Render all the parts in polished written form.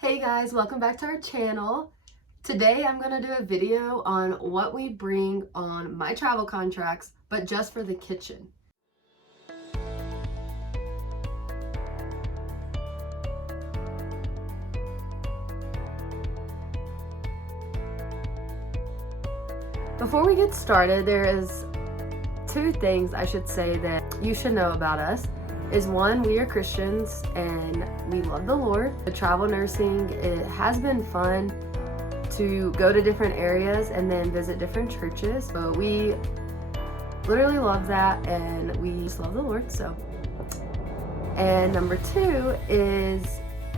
Hey guys, welcome back to our channel. Today I'm going to do a video on what we bring on my travel contracts, but just for the kitchen. Before we get started, there is two things I should say that you should know about us. Is one, we are Christians and we love the Lord. The travel nursing, it has been fun to go to different areas and then visit different churches. But we literally love that and we just love the Lord. So, and number two is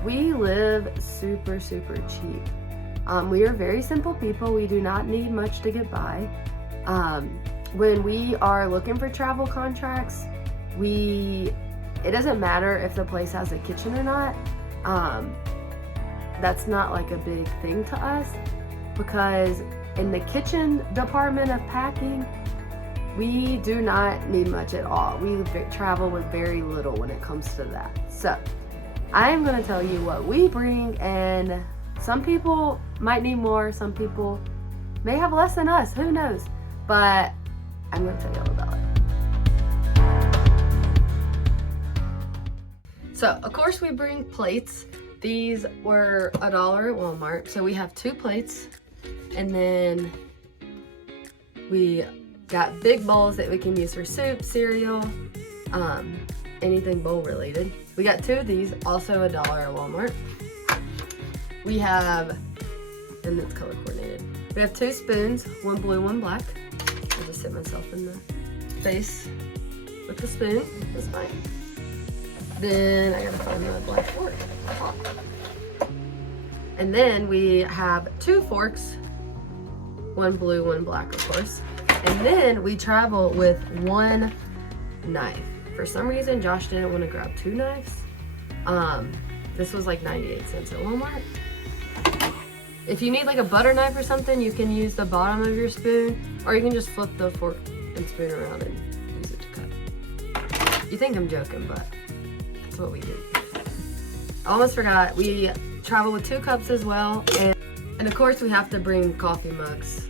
we live super cheap. We are very simple people. We do not need much to get by. When we are looking for travel contracts, it doesn't matter if the place has a kitchen or not. That's not like a big thing to us, because in the kitchen department of packing, we do not need much at all. We travel with very little when it comes to that. So I am going to tell you what we bring, and some people might need more, some people may have less than us, who knows, but I'm going to tell you all about it. So, of course, we bring plates. These were $1 at Walmart. So we have 2 plates, and then we got big bowls that we can use for soup, cereal, anything bowl related. We got 2 of these, also $1 at Walmart. We have, and it's color coordinated. We have 2 spoons, one blue, one black. I'll just hit myself in the face with the spoon. That's fine. Then I gotta find the black fork. And then we have 2 forks, one blue, one black, of course. And then we travel with 1 knife. For some reason, Josh didn't want to grab 2 knives. This was like 98 cents at Walmart. If you need like a butter knife or something, you can use the bottom of your spoon, or you can just flip the fork and spoon around and use it to cut. You think I'm joking, but that's what we do. I almost forgot, we travel with 2 cups as well, and of course we have to bring coffee mugs.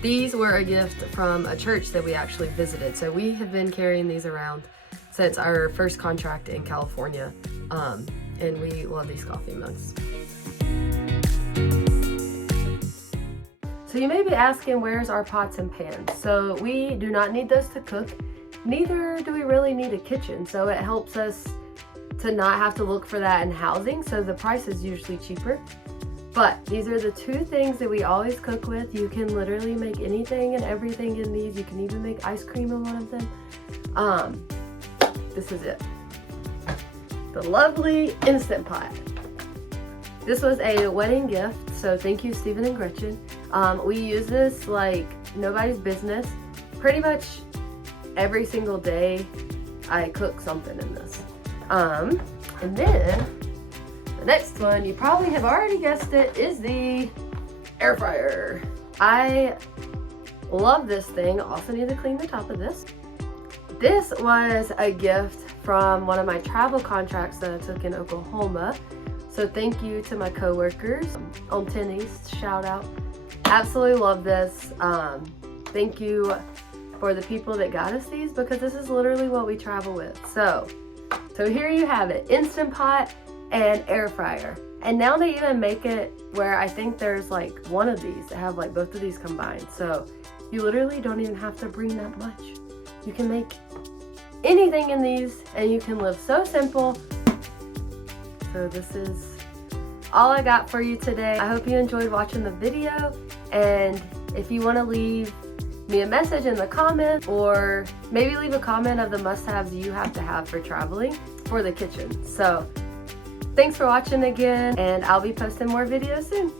These were a gift from a church that we actually visited, so we have been carrying these around since our first contract in California, and we love these coffee mugs. So you may be asking, where's our pots and pans? So we do not need those to cook, neither do we really need a kitchen, so it helps us to not have to look for that in housing, so the price is usually cheaper. But these are the 2 things that we always cook with. You can literally make anything and everything in these. You can even make ice cream in one of them. This is it. The lovely Instant Pot. This was a wedding gift, so thank you, Stephen and Gretchen. We use this like nobody's business. Pretty much every single day I cook something in this. And then the next one, you probably have already guessed it, is the air fryer. I love this thing. Also need to clean the top of this. This was a gift from one of my travel contracts that I took in Oklahoma. So thank you to my coworkers on 10 East, shout out. Absolutely love this. Thank you for the people that got us these, because this is literally what we travel with. So here you have it, Instant Pot and air fryer. And now they even make it where I think there's like one of these that have like both of these combined. So you literally don't even have to bring that much. You can make anything in these and you can live so simple. So this is all I got for you today. I hope you enjoyed watching the video, and if you want to leave me a message in the comments, or maybe leave a comment of the must-haves you have to have for traveling for the kitchen. So thanks for watching again, and I'll be posting more videos soon.